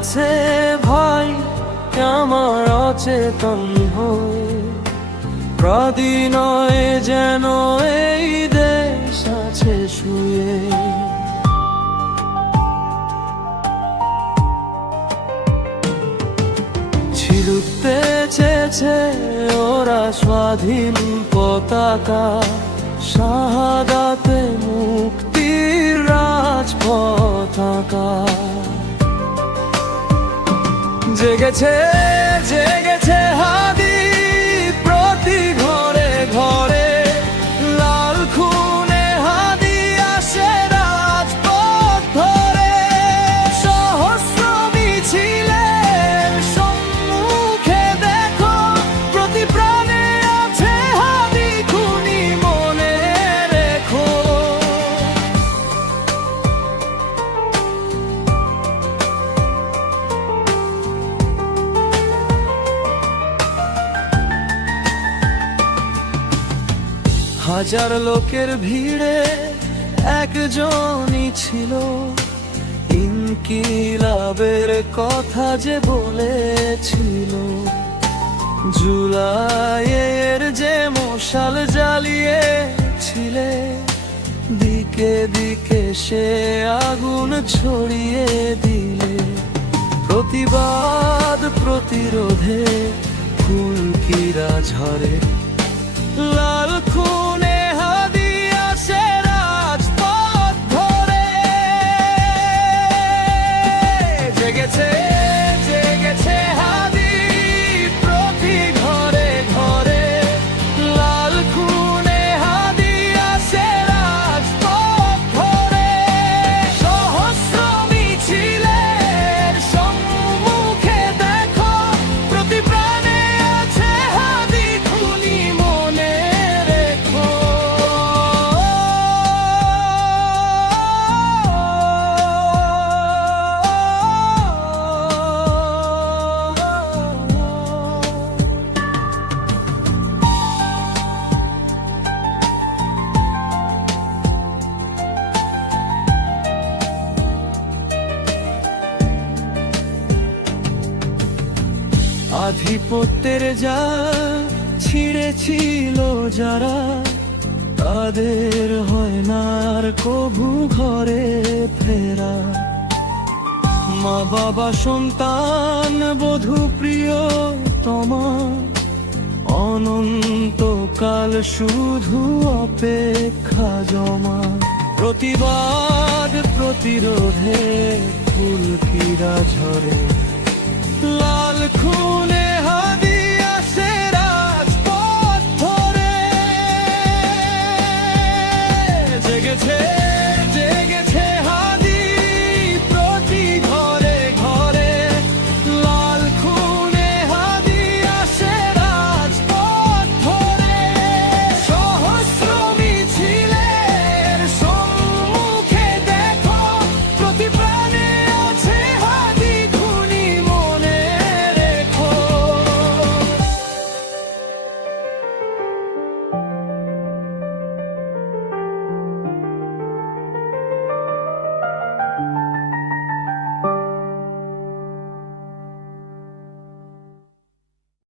আছে ভাই আমার অচেতন হয়ে, প্রদিনয় যেন এই দেশ আছে শুয়ে। ছিড়তে চেয়েছে ওরা স্বাধীন পতাকা, শাহাদাতে মুক্তির রাজপতাকা। জেগেছে জেগেছে হাদি প্রতি ঘরে ঘরে, লাল খুনে হাদি আসে রাজপথ ধরে। সহস্র মিছিলের সম্মুখে দেখো, প্রতি প্রাণে আছে হাদি খুনি মনে রেখো। হাজার লোকের ভিড়ে একজনই ছিল, ইনকিলাবের কথা যে বলেছিল। জুলাইয়ের যে মশাল জ্বালিয়েছিলে, দিকে দিকে সে আগুন ছড়িয়ে দিলে। প্রতিবাদ প্রতিরোধে ফুলকিরা ঝরে, লাল খুনে হাদি আসে রাজপথ ধরে। জেগেছে জেগেছে হাদি প্রতি ঘরে ঘরে, লাল খুনে হাদি আসে রাজপথ ধরে। সহস্র মিছিলের সম্মুখে দেখো, প্রতি প্রাণে আছে হাদি খুনি মনে রেখো। আধিপত্যের যা ছিঁড়েছিল যারা, তাদের হয় না আর কভু ঘরে ফেরা। মা বাবা সন্তান বধূ প্রিয়তমা, অনন্তকাল শুধু অপেক্ষা জমা। প্রতিবাদ প্রতিরোধে ফুলকিরা ঝরে, লাল খুনে